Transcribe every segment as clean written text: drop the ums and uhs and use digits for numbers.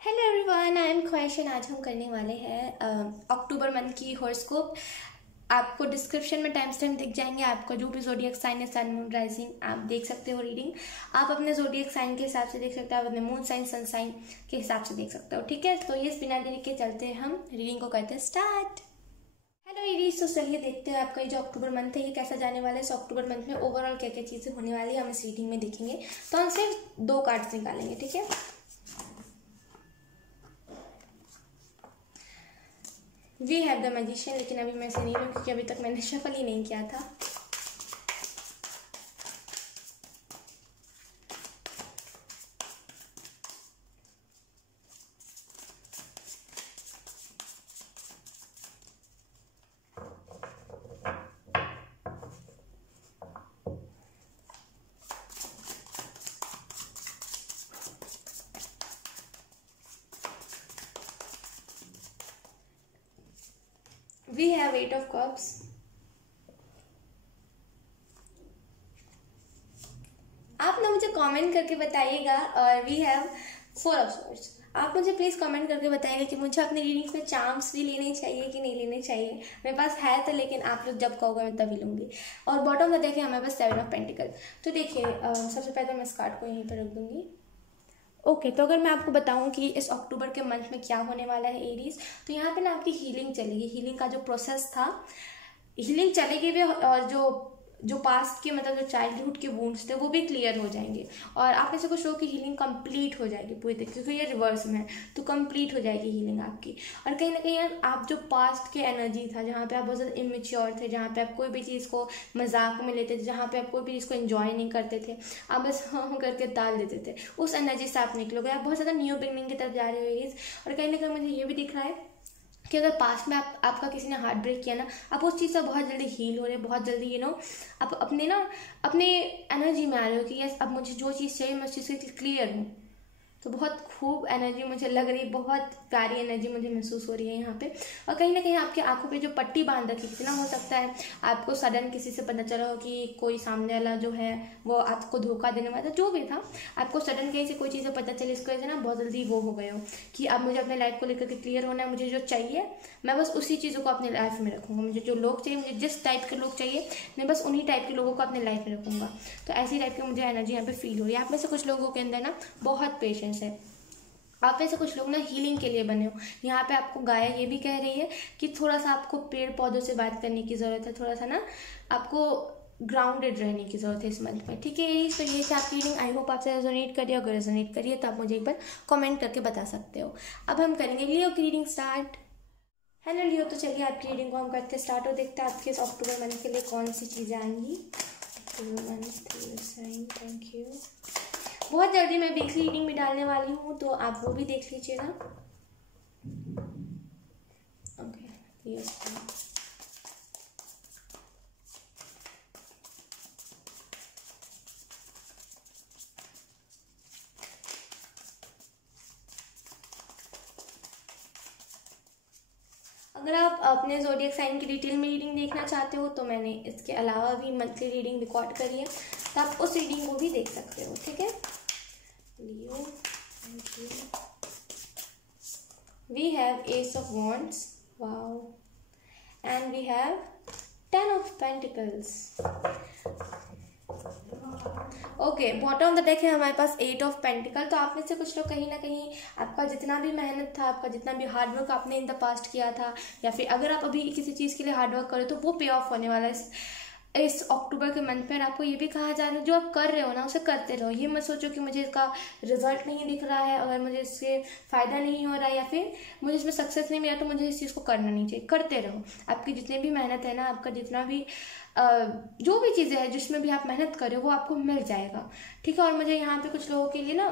Hello everyone, I am Khwahishan. आज हम करने वाले हैं अक्टूबर मंथ की हॉरोस्कोप। आपको डिस्क्रिप्शन में टाइम स्टैम्प दिख जाएंगे। आपका जो भी ज़ोडिएक साइन है, सन मून राइजिंग, आप देख सकते हो रीडिंग। आप अपने ज़ोडिएक साइन के हिसाब से देख सकते हो, आप अपने मून साइन सन साइन के हिसाब से देख सकते हो। ठीक है, तो ये बिना देरी के चलते हैं, हम रीडिंग को करते हैं स्टार्ट। हेलो एरीज, तो चलिए देखते हैं आपका ये जो अक्टूबर मंथ है ये कैसा जाने वाला है। इस अक्टूबर मंथ में ओवरऑल क्या क्या चीज़ें होने वाली है हम इस रीडिंग में देखेंगे। तो हम सिर्फ 2 कार्ड्स निकालेंगे। ठीक है, वी हैव द मैजिशियन, लेकिन अभी मैं से नहीं लूँ क्योंकि अभी तक मैंने शफल ही नहीं किया था। वी हैव 8 ऑफ कप्स, आप ना मुझे कमेंट करके बताइएगा। और वी हैव 4 ऑफ सॉर्ड्स। आप मुझे प्लीज़ कमेंट करके बताइएगा कि मुझे अपनी रीडिंग्स में चार्म्स भी लेने चाहिए कि नहीं लेने चाहिए। मेरे पास है तो, लेकिन आप लोग जब कहोगे मैं तभी लूँगी। और बॉटम में देखिए हमारे पास 7 ऑफ पेंटिकल। तो देखिए सबसे पहले मैं इस कार्ड को यहीं पर रख दूँगी। ओके, तो अगर मैं आपको बताऊं कि इस अक्टूबर के मंथ में क्या होने वाला है एरीज, तो यहाँ पे ना आपकी हीलिंग चलेगी। हीलिंग का जो प्रोसेस था, हीलिंग चलेगी भी, और जो पास्ट के मतलब जो चाइल्डहुड के वुंड्स थे वो भी क्लियर हो जाएंगे। और आप में से कुछ लोगों की हीलिंग कंप्लीट हो जाएगी पूरी तरीके से, क्योंकि ये रिवर्स में है तो कंप्लीट हो जाएगी हीलिंग आपकी। और कहीं ना कहीं आप जो पास्ट के एनर्जी था, जहाँ पे आप बहुत ज़्यादा इमेच्योर थे, जहाँ पे आप कोई भी चीज़ को मजाक में लेते थे, जहाँ पे आप कोई भी चीज़ को एंजॉय नहीं करते थे, आप बस हाँ करके टाल देते थे, उस एनर्जी से आप निकलोगे। आप बहुत ज़्यादा न्यू बिगनिंग की तरफ जा रहे हो। और कहीं ना कहीं मुझे ये भी दिख रहा है कि अगर पास्ट में आपका किसी ने हार्ट ब्रेक किया ना, आप उस चीज़ से बहुत जल्दी हील हो रहे हैं, बहुत जल्दी आप अपने एनर्जी में आ रहे हो कि यस अब मुझे जो चीज़ चाहिए मैं उस चीज़ से क्लियर हूँ। तो बहुत खूब एनर्जी मुझे लग रही है, बहुत प्यारी एनर्जी मुझे महसूस हो रही है यहाँ पे। और कहीं ना कहीं आपकी आंखों पे जो पट्टी बांध रखी थी ना, हो सकता है आपको सडन किसी से पता चला हो कि कोई सामने वाला जो है वो आपको धोखा देने वाला था, जो भी था, आपको सडन कहीं से कोई चीज़ें पता चली, इसकी वजह से ना बहुत जल्दी वो हो गए हो कि अब मुझे अपने लाइफ को लेकर के क्लियर होना है। मुझे जो चाहिए मैं बस उसी चीज़ों को अपने लाइफ में रखूँगा। मुझे जो लोग चाहिए, मुझे जिस टाइप के लोग चाहिए, मैं बस उन्हीं टाइप के लोगों को अपने लाइफ में रखूँगा। तो ऐसी टाइप की मुझे एनर्जी यहाँ पे फील हो रही है। आप में से कुछ लोगों के अंदर ना बहुत पेशेंस है। आप में से कुछ लोग ना हीलिंग के लिए बने हो। यहाँ पे आपको गाय ये भी कह रही है कि थोड़ा सा आपको पेड़ पौधों से बात करने की ज़रूरत है, थोड़ा सा ना आपको ग्राउंडेड रहने की ज़रूरत है इस मंथ में। ठीक है, तो ये थी आपकी रीडिंग। आई होप आपसे रेजोनेट करिए। अगर रेजोनेट करिए तो आप मुझे एक बार कमेंट करके बता सकते हो। अब हम करेंगे लियो की रीडिंग स्टार्ट। हेलो लियो, तो चलिए आपकी रीडिंग को हम करते स्टार्ट और देखते हैं आपके इस अक्टूबर मंथ के लिए कौन सी चीज़ें आएंगी। अक्टूबर मंथ, थैंक यू। बहुत जल्दी मैं वीकली रीडिंग भी डालने वाली हूँ, तो आप वो भी देख लीजिएगा। Okay, yes. अगर आप अपने ज़ोडिएक साइन की डिटेल में रीडिंग देखना चाहते हो तो मैंने इसके अलावा भी मंथली रीडिंग रिकॉर्ड करी है, तो आप उस रीडिंग को भी देख सकते हो। ठीक है, Leo, thank you. We have ace of wands, wow, and we have 10 of pentacles. Okay, bottom of the deck है हमारे पास 8 ऑफ पेंटिकल। तो आप में से कुछ लोग कहीं ना कहीं आपका जितना भी मेहनत था, आपका जितना भी हार्डवर्क आपने इन द पास्ट किया था, या फिर अगर आप अभी किसी चीज़ के लिए हार्डवर्क करो तो वो पे ऑफ होने वाला है इस अक्टूबर के मंथ में। आपको ये भी कहा जा रहा है जो आप कर रहे हो ना उसे करते रहो। ये मत सोचो कि मुझे इसका रिजल्ट नहीं दिख रहा है, अगर मुझे इससे फ़ायदा नहीं हो रहा है या फिर मुझे इसमें सक्सेस नहीं मिला तो मुझे इस चीज़ को करना नहीं चाहिए। करते रहो। आपकी जितनी भी मेहनत है ना, आपका जितना भी जो भी चीज़ें हैं जिसमें भी आप मेहनत कर रहे हो वो आपको मिल जाएगा। ठीक है, और मुझे यहाँ पे कुछ लोगों के लिए ना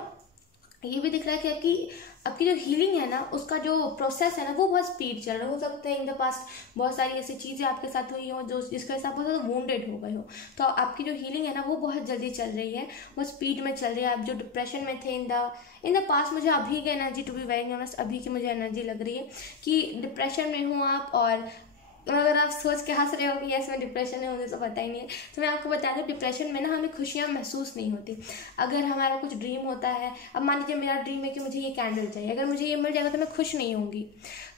ये भी दिख रहा है कि आपकी जो हीलिंग है ना उसका जो प्रोसेस है ना वो बहुत स्पीड चल रहा है। हो सकता है इन द पास्ट बहुत सारी ऐसी चीज़ें आपके साथ हुई हो जो जिसकी वजह से आप बहुत ज़्यादा वुंडेड हो गए हो, तो आपकी जो हीलिंग है ना वो बहुत जल्दी चल रही है, वो स्पीड में चल रही है। आप जो डिप्रेशन में थे इन द पास्ट, मुझे अभी की energy, to be very honest, अभी की मुझे एनर्जी लग रही है कि डिप्रेशन में हूँ आप, और अगर आप सोच के हंस रहे हो कि यस मैं डिप्रेशन में, मुझे तो पता ही नहीं है, तो मैं आपको बता दूं डिप्रेशन में ना हमें खुशियाँ महसूस नहीं होती। अगर हमारा कुछ ड्रीम होता है, अब मान लीजिए मेरा ड्रीम है कि मुझे ये कैंडल चाहिए, अगर मुझे ये मिल जाएगा तो मैं खुश नहीं होंगी।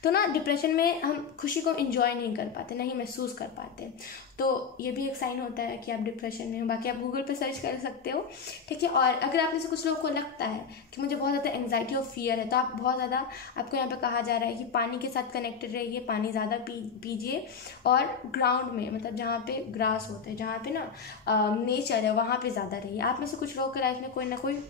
तो ना डिप्रेशन में हम खुशी को इंजॉय नहीं कर पाते, नहीं महसूस कर पाते। तो ये भी एक साइन होता है कि आप डिप्रेशन में हो। बाकी आप गूगल पे सर्च कर सकते हो, ठीक है। और अगर आप में से कुछ लोगों को लगता है कि मुझे बहुत ज़्यादा एंग्जाइटी और फियर है, तो आप बहुत ज़्यादा, आपको यहाँ पे कहा जा रहा है कि पानी के साथ कनेक्टेड रहिए, पानी ज़्यादा पीजिए, और ग्राउंड में, मतलब जहाँ पे ग्रास होते हैं, जहाँ पे ना नेचर है, वहाँ पे ज़्यादा रहिए। आप में से कुछ लोगों के लाइफ में कोई ना कोई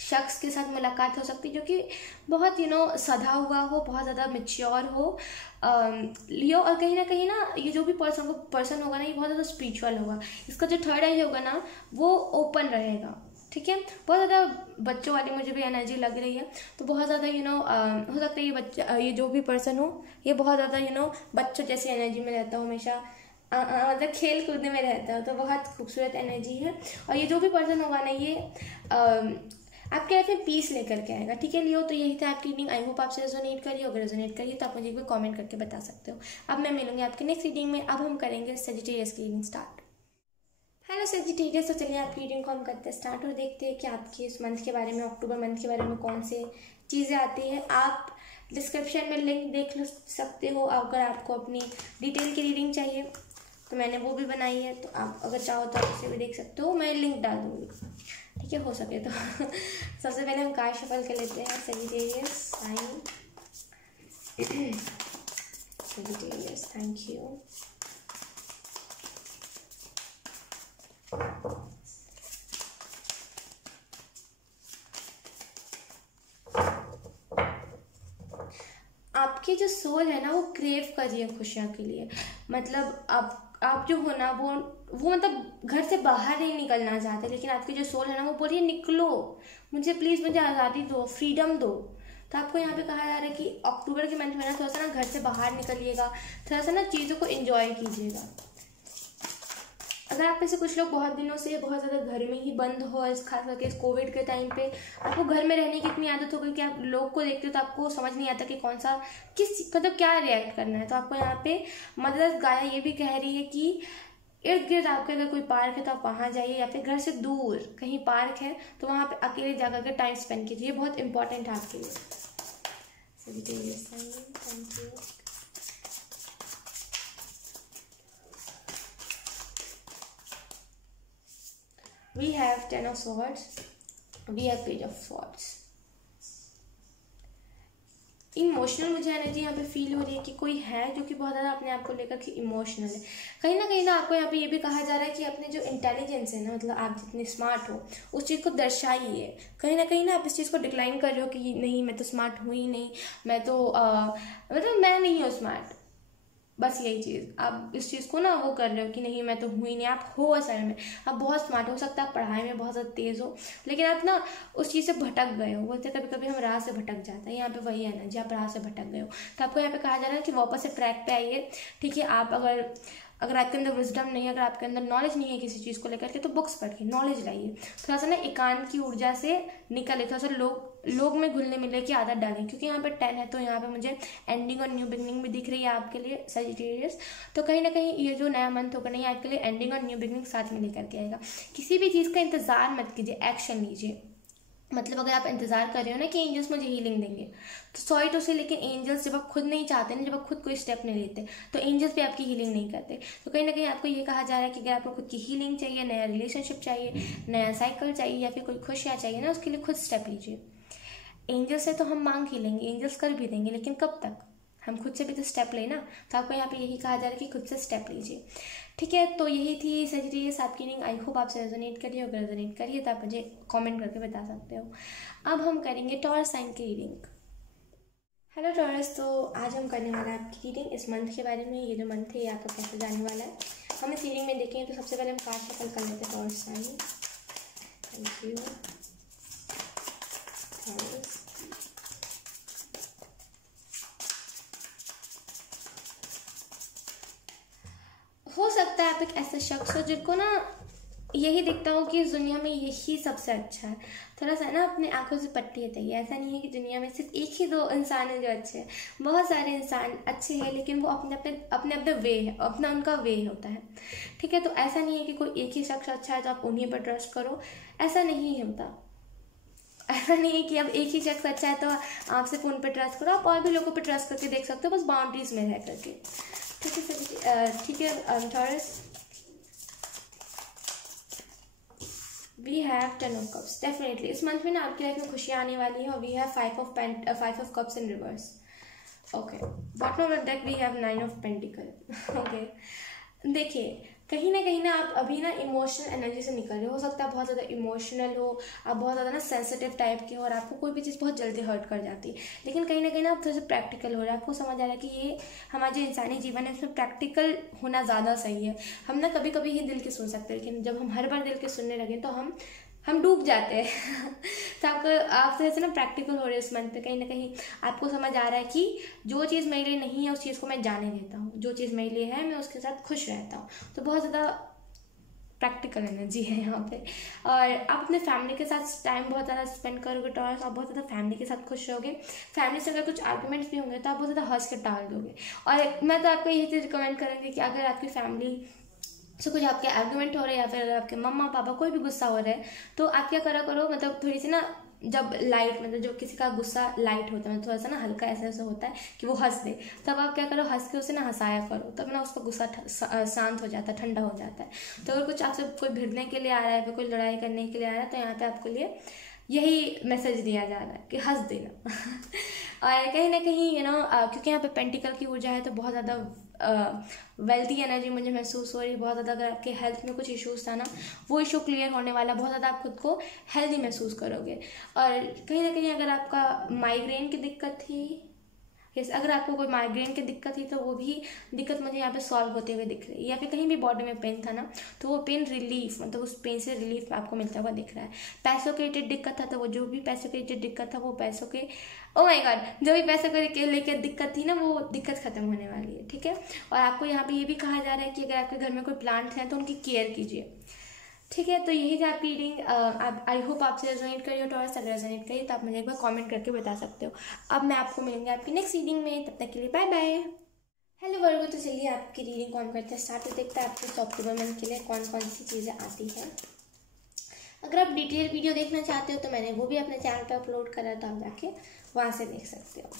शख्स के साथ मुलाकात हो सकती है जो कि बहुत सधा हुआ हो, बहुत ज़्यादा मेच्योर हो, लियो, और कहीं ना ये जो भी पर्सन होगा ना, ये बहुत ज़्यादा स्पिरिचुअल होगा। इसका जो थर्ड आई होगा ना, वो ओपन रहेगा, ठीक है। बहुत ज़्यादा बच्चों वाली मुझे भी एनर्जी लग रही है। तो बहुत ज़्यादा हो सकता है ये बच्चा, ये जो भी पर्सन हो, ये बहुत ज़्यादा बच्चों जैसी एनर्जी में रहता हो हमेशा, मतलब खेल कूद में रहता हो, तो बहुत खूबसूरत एनर्जी है। और ये जो भी पर्सन होगा ना, ये आपके लाइफ में पीस लेकर के आएगा, ठीक है लियो। तो यही था आपकी रीडिंग। आई होप आपसे रेजोनेट करिए। अगर रेजोनेट करिए तो आप मुझे एक बार कमेंट करके बता सकते हो। अब मैं मिलूंगी आपकी नेक्स्ट रीडिंग में। अब हम करेंगे सेजिटेरियस की रीडिंग स्टार्ट। हेलो सेजिटेरियस, तो चलिए आपकी रीडिंग को हम करते हैं स्टार्ट, और देखते हैं कि आपके इस मंथ के बारे में, अक्टूबर मंथ के बारे में कौन से चीज़ें आती है। आप डिस्क्रिप्शन में लिंक देख सकते हो। अगर आपको अपनी डिटेल की रीडिंग चाहिए तो मैंने वो भी बनाई है, तो आप अगर चाहो तो आप उसे भी देख सकते हो, मैं लिंक डाल दूँगी, ठीक है, हो सके तो। सबसे पहले हम कार्ड शफल कर लेते हैं। Sagittarius sign, Sagittarius, thank you. आपकी जो सोल है ना, वो क्रेव कर रही है खुशियाँ के लिए। मतलब आप जो हो ना, वो मतलब घर से बाहर नहीं निकलना चाहते, लेकिन आपकी जो सोल है ना, वो बोल रही है निकलो, मुझे प्लीज़, मुझे आज़ादी दो, फ्रीडम दो। तो आपको यहाँ पे कहा जा रहा है कि अक्टूबर के मंथ में ना थोड़ा सा ना घर से बाहर निकलिएगा, थोड़ा सा ना चीज़ों को एंजॉय कीजिएगा। अगर आप में से कुछ लोग बहुत दिनों से बहुत ज़्यादा घर में ही बंद हो, खास करके इस कोविड के टाइम पे आपको घर में रहने की इतनी आदत हो गई कि आप लोग को देखते हो तो आपको समझ नहीं आता कि कौन सा मतलब क्या रिएक्ट करना है। तो आपको यहाँ पे मदर गाया ये भी कह रही है कि इर्द गिर्द आपके अगर कोई पार्क है तो आप वहाँ जाइए, या फिर घर से दूर कहीं पार्क है तो वहाँ पे अकेले जाकर के टाइम स्पेंड कीजिए। ये बहुत इंपॉर्टेंट है आपके लिए। Thank you. We have Ten of Swords, we have Page of Swords. Emotional मुझे एनर्जी यहाँ पे फील हो रही है कि कोई है जो कि बहुत ज़्यादा अपने आप को लेकर के इमोशनल है। कहीं ना आपको यहाँ पे ये भी कहा जा रहा है कि अपने जो इंटेलिजेंस है ना, मतलब आप जितने स्मार्ट हो उस चीज़ को दर्शाइए। कहीं ना आप इस चीज़ को डिक्लाइन कर रहे हो कि नहीं मैं तो स्मार्ट हूँ ही नहीं, मैं तो मतलब मैं नहीं हूँ स्मार्ट, बस यही चीज़ आप इस चीज़ को ना वो कर रहे हो कि नहीं मैं तो हूँ ही नहीं। आप हो असल में, आप बहुत स्मार्ट हो सकता है, आप पढ़ाई में बहुत ज़्यादा तेज़ हो, लेकिन आप ना उस चीज़ से भटक गए हो। बोलते कभी कभी हम राह से भटक जाते हैं, यहाँ पे वही है ना जी, आप राह से भटक गए हो। तो आपको यहाँ पे कहा जा रहा है कि वापस से ट्रैक पे आइए, ठीक है। आप अगर आपके अंदर विजडम नहीं है, अगर आपके अंदर नॉलेज नहीं है किसी चीज़ को लेकर के, तो बुक्स पढ़ के नॉलेज लाइए। थोड़ा सा ना एकांत की ऊर्जा से निकले, थोड़ा सा लोग में घुलने मिलने की आदत डालें, क्योंकि यहाँ पे 10 है तो यहाँ पे मुझे एंडिंग और न्यू बिगनिंग भी दिख रही है आपके लिए सेजिटेरियस। तो कहीं ना कहीं ये जो नया मंथ होगा नहीं, आपके लिए एंडिंग और न्यू बिगनिंग साथ में लेकर के आएगा। किसी भी चीज़ का इंतज़ार मत कीजिए, एक्शन लीजिए। मतलब अगर आप इंतजार कर रहे हो ना कि एंजल्स मुझे हीलिंग देंगे, तो सॉरी टू से, लेकिन एंजल्स जब आप खुद नहीं चाहते ना, जब आप खुद कोई स्टेप नहीं लेते, तो एंजल्स भी आपकी हीलिंग नहीं करते। तो कहीं ना कहीं आपको ये कहा जा रहा है कि अगर आपको खुद की हीलिंग चाहिए, नया रिलेशनशिप चाहिए, नया साइकिल चाहिए, या फिर कोई खुशियाँ चाहिए ना, उसके लिए खुद स्टेप लीजिए। एंजल्स से तो हम मांग ही लेंगे, एंजल्स कर भी देंगे, लेकिन कब तक, हम खुद से भी तो स्टेप लें ना। तो आपको यहाँ पे यही कहा जा रहा है कि खुद से स्टेप लीजिए, ठीक है। तो यही थी सेजिटेरियस आपकी रीडिंग। आई होप आपसे रेजोनेट करिए। अगर रेजोनेट करिए तो आप मुझे कमेंट करके बता सकते हो। अब हम करेंगे टॉरस साइन की रीडिंग। हेलो टॉरस, तो आज हम करने वाला है आपकी रीडिंग इस मंथ के बारे में। ये जो मंथ है ये आपका कैसे जाने वाला है हम इस रीडिंग में देखें। तो सबसे पहले हम कार्ड शफल कर लेते हैं टॉरस साइन। Thank you. हो सकता है आप एक ऐसा शख्स हो जिनको ना यही देखता हूँ कि इस दुनिया में यही सबसे अच्छा है। थोड़ा सा ना अपने आंखों से पट्टी हटाइए। ऐसा नहीं है कि दुनिया में सिर्फ एक ही दो इंसान हैं जो अच्छे हैं, बहुत सारे इंसान अच्छे हैं, लेकिन वो अपने अपने वे है, अपना उनका वे होता है, ठीक है। तो ऐसा नहीं है कि कोई एक ही शख्स अच्छा है तो आप उन्हीं पर ट्रस्ट करो, ऐसा नहीं होता। ऐसा नहीं है कि अब एक ही शख्स अच्छा है तो आप सिर्फ उन पर ट्रस्ट करो, आप और भी लोगों पर ट्रस्ट करके देख सकते हो, बस बाउंड्रीज में रह करके, ठीक है सर। ठीक है Taurus, we have 10 of cups. Definitely इस मंथ में ना आपकी लाइफ में खुशियाँ आने वाली है। और we have 5 of cups in reverse. Okay, bottom of the deck we have 9 of pentacle. Okay, देखिए कहीं ना आप अभी ना इमोशनल एनर्जी से निकल रहे हो सकता है बहुत ज़्यादा इमोशनल हो, आप बहुत ज़्यादा ना सेंसिटिव टाइप के हो और आपको कोई भी चीज़ बहुत जल्दी हर्ट कर जाती है। लेकिन कहीं ना आप थोड़ा सा प्रैक्टिकल हो रहा है, आपको समझ आ रहा है कि ये हमारा जो इंसानी जीवन है उसमें प्रैक्टिकल होना ज़्यादा सही है। हम ना कभी कभी ही दिल की सुन सकते हैं, लेकिन जब हम हर बार दिल के सुनने लगे तो हम डूब जाते हैं। तो आप तो ऐसे ना प्रैक्टिकल हो रहे हैं इस मंथ पे। कहीं ना कहीं आपको समझ आ रहा है कि जो चीज़ मेरे लिए नहीं है उस चीज़ को मैं जाने देता हूँ, जो चीज़ मेरे लिए है मैं उसके साथ खुश रहता हूँ। तो बहुत ज़्यादा प्रैक्टिकल एनर्जी है यहाँ पे। और आप अपने फैमिली के साथ टाइम बहुत ज़्यादा स्पेंड करोगे टॉरस, आप बहुत ज़्यादा फैमिली के साथ खुश रहोगे। फैमिली से अगर कुछ आर्गूमेंट्स भी होंगे तो आप बहुत ज़्यादा हंस के टाल दोगे। और मैं तो आपको यही चीज़ रिकमेंड करूँगी कि अगर आपकी फैमिली से कुछ आपके आर्गूमेंट हो रहे हैं या फिर अगर आपके मम्मा पापा कोई भी गुस्सा हो रहा है तो आप क्या करा करो, मतलब थोड़ी सी ना जब लाइट, मतलब जब किसी का गुस्सा लाइट होता है, मतलब थोड़ा सा ना हल्का ऐसा होता है कि वो हंस दे, तब आप क्या करो हंस के उसे ना हंसाया करो, तब ना उसका गुस्सा शांत हो जाता है, ठंडा हो जाता है। तो अगर कुछ आपसे कोई भिड़ने के लिए आ रहा है, फिर कोई लड़ाई करने के लिए आ रहा है, तो यहाँ पे आपके लिए यही मैसेज दिया जा रहा है कि हंस देना। और कहीं ना कहीं क्योंकि यहाँ पे पेंटिकल की ऊर्जा है तो बहुत ज़्यादा वेल्थी एनर्जी मुझे महसूस हो रही है। बहुत ज़्यादा अगर आपके हेल्थ में कुछ इश्यूज था ना वो इशू क्लियर होने वाला, बहुत ज़्यादा आप खुद को हेल्दी महसूस करोगे। और कहीं ना कहीं अगर आपका माइग्रेन की दिक्कत थी, यस, अगर आपको कोई माइग्रेन की दिक्कत थी तो वो भी दिक्कत मुझे यहाँ पे सॉल्व होते हुए दिख रही है। या फिर कहीं भी बॉडी में पेन था ना तो वो पेन रिलीफ, मतलब उस पेन से रिलीफ आपको मिलता हुआ दिख रहा है। पैसों के रिलेटेड दिक्कत था तो वो जो भी पैसों के रिलेटेड दिक्कत था वो पैसों के, ओ माय गॉड, जो भी पैसों के लेकर दिक्कत थी ना वो दिक्कत खत्म होने वाली है, ठीक है। और आपको यहाँ पे ये भी कहा जा रहा है कि अगर आपके घर में कोई प्लांट्स हैं तो उनकी केयर कीजिए, ठीक है। तो यही थी आपकी रीडिंग। आई होप आपसे रेजोनेट करिए टॉरस। अगर रेजोनेट करिए तो आप मुझे एक बार कमेंट करके बता सकते हो। अब मैं आपको मिलूंगी आपकी नेक्स्ट रीडिंग में, तब तक के लिए बाय बाय। हेलो वर्गो, तो चलिए आपकी रीडिंग कौन करते हैं स्टार्ट, तो देखते हैं आपके अक्टूबर मंथ के लिए कौन कौन सी चीज़ें आती हैं। अगर आप डिटेल वीडियो देखना चाहते हो तो मैंने वो भी अपने चैनल पर अपलोड करा, तो आप जाके वहाँ से देख सकते हो।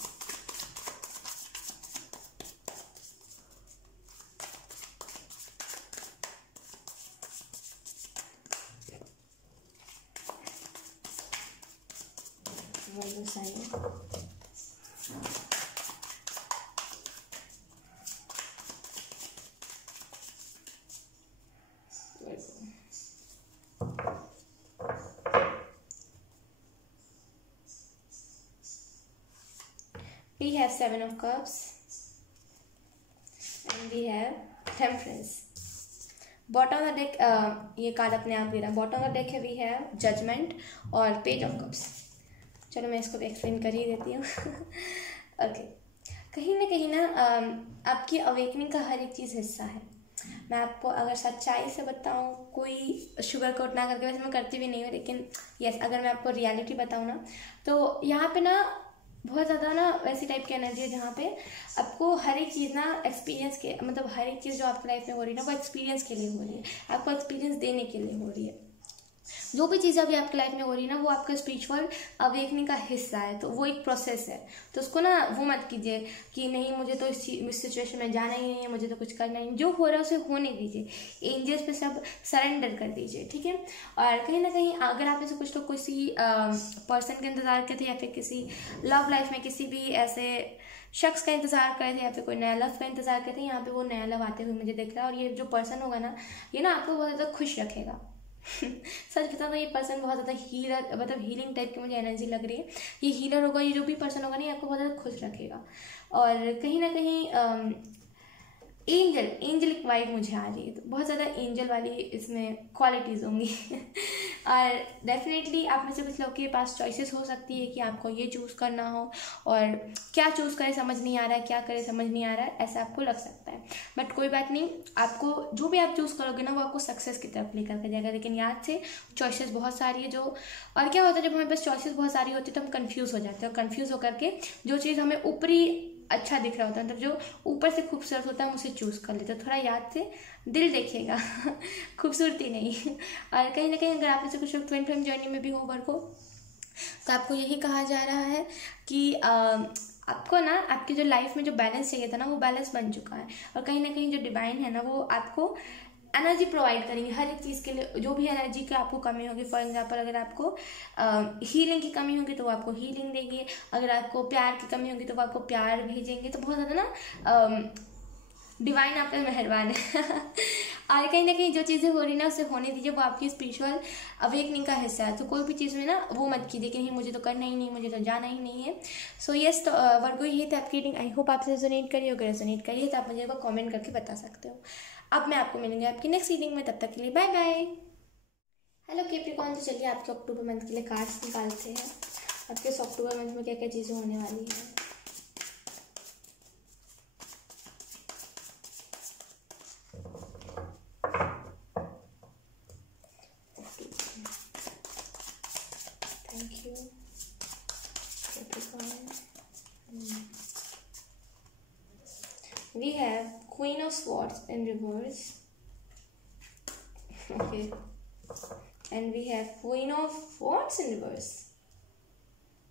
We have 7 of Cups and we have Temperance. Bottom of the deck, ये कार्ड अपने आप दे रहा है। बॉटम ऑफ द डेक है वी हैव जजमेंट और पेज ऑफ कप्स। चलो मैं इसको भी एक्सप्लेन कर ही देती हूँ। ओके, कहीं ना आपकी अवेकनिंग का हर एक चीज़ हिस्सा है। मैं आपको अगर सच्चाई से बताऊँ, कोई शुगर कोट ना करके, वैसे मैं करती भी नहीं हूँ, लेकिन यस अगर मैं आपको रियलिटी बताऊँ ना तो यहाँ पे ना बहुत ज़्यादा ना वैसी टाइप की एनर्जी है जहाँ पे आपको हर एक चीज़ ना एक्सपीरियंस के, मतलब हर एक चीज़ जो आपकी लाइफ में हो रही है ना वो एक्सपीरियंस के लिए हो रही है, आपको एक्सपीरियंस देने के लिए हो रही है। जो भी चीज़ अभी आपकी लाइफ में हो रही है ना वो आपका स्पिरिचुअल अवेकनिंग का हिस्सा है, तो वो एक प्रोसेस है। तो उसको ना वो मत कीजिए कि नहीं मुझे तो इस सिचुएशन में जाना ही नहीं है, मुझे तो कुछ करना ही नहीं, जो हो रहा है उसे होने दीजिए, एंजल्स पे सब सरेंडर कर दीजिए, ठीक है। और कहीं ना कहीं अगर आप ऐसे कुछ तो किसी पर्सन के इंतज़ार करते या फिर किसी लव लाइफ में किसी भी ऐसे शख्स का इंतजार कर रहे थे या फिर कोई नया लव का इंतजार करते हैं, यहाँ पे वो नया लव आते हुए मुझे दिख रहा है। और ये जो पर्सन होगा ना ये ना आपको बहुत ज़्यादा खुश रखेगा। सच बता दो ये पर्सन बहुत ज़्यादा हीलर, मतलब हीलिंग टाइप की मुझे एनर्जी लग रही है। ये हीलर होगा, ये जो भी पर्सन होगा ना ये आपको बहुत ज़्यादा खुश रखेगा। और कहीं ना कहीं एंजल एंजलिक वाइब मुझे आ रही है, तो बहुत ज़्यादा एंजल वाली इसमें क्वालिटीज़ होंगी। और डेफिनेटली आप में से कुछ लोग के पास चॉइसेस हो सकती है कि आपको ये चूज़ करना हो, और क्या चूज़ करें समझ नहीं आ रहा है, क्या करें समझ नहीं आ रहा है, ऐसा आपको लग सकता है। बट कोई बात नहीं, आपको जो भी आप चूज़ करोगे ना वो आपको सक्सेस की तरफ लेकर के जाएगा। लेकिन याद से चॉइसेस बहुत सारी है जो, और क्या होता है जब हमारे पास चॉइसेस बहुत सारी होती है तो हम कंफ्यूज हो जाते हैं, और कंफ्यूज होकर के जो चीज़ हमें ऊपरी अच्छा दिख रहा होता है, मतलब जो ऊपर से खूबसूरत होता है हम उसे चूज़ कर लेते हैं। थोड़ा याद से दिल देखिएगा, खूबसूरती नहीं। और कहीं ना कहीं अगर आप में से कुछ लोग ट्विन फ्लेम जर्नी में भी हो वर्क हो, तो आपको यही कहा जा रहा है कि आपको ना आपकी जो लाइफ में जो बैलेंस चाहिए था ना वो बैलेंस बन चुका है। और कहीं ना कहीं जो डिवाइन है ना वो आपको एनर्जी प्रोवाइड करेंगे हर एक चीज़ के लिए, जो भी एनर्जी की आपको कमी होगी। फॉर एग्जांपल अगर आपको हीलिंग की कमी होगी तो वो आपको हीलिंग देंगे, अगर आपको प्यार की कमी होगी तो वो आपको प्यार भेजेंगे। तो बहुत ज़्यादा ना डिवाइन आप पे मेहरबान है। और कहीं ना कहीं जो चीज़ें हो रही ना उसे होने दीजिए, वो आपकी स्पिरिचुअल अवेकनिंग का हिस्सा है। तो कोई भी चीज़ में ना वो मत कीजिए कि नहीं मुझे तो करना ही नहीं, मुझे तो जाना ही नहीं है। सो यस, तो वर्गो यही था आपकी रीडिंग। आई होप आपसे रेजोनेट करिए, अगर रेजोनेट करिए तो आप मुझे कमेंट करके बता सकते हो। अब मैं आपको मिलूंगी आपकी नेक्स्ट रीडिंग में, तब तक के लिए बाय बाय। हेलो कैप्रिकॉर्न, तो चलिए आपके अक्टूबर मंथ के लिए कार्ड्स निकालते हैं। आपके इस अक्टूबर मंथ में क्या क्या चीज़ें होने वाली है। Thank you Capricorn. We have Queen of Swords in reverse. Okay. And we have Queen of Wands in reverse.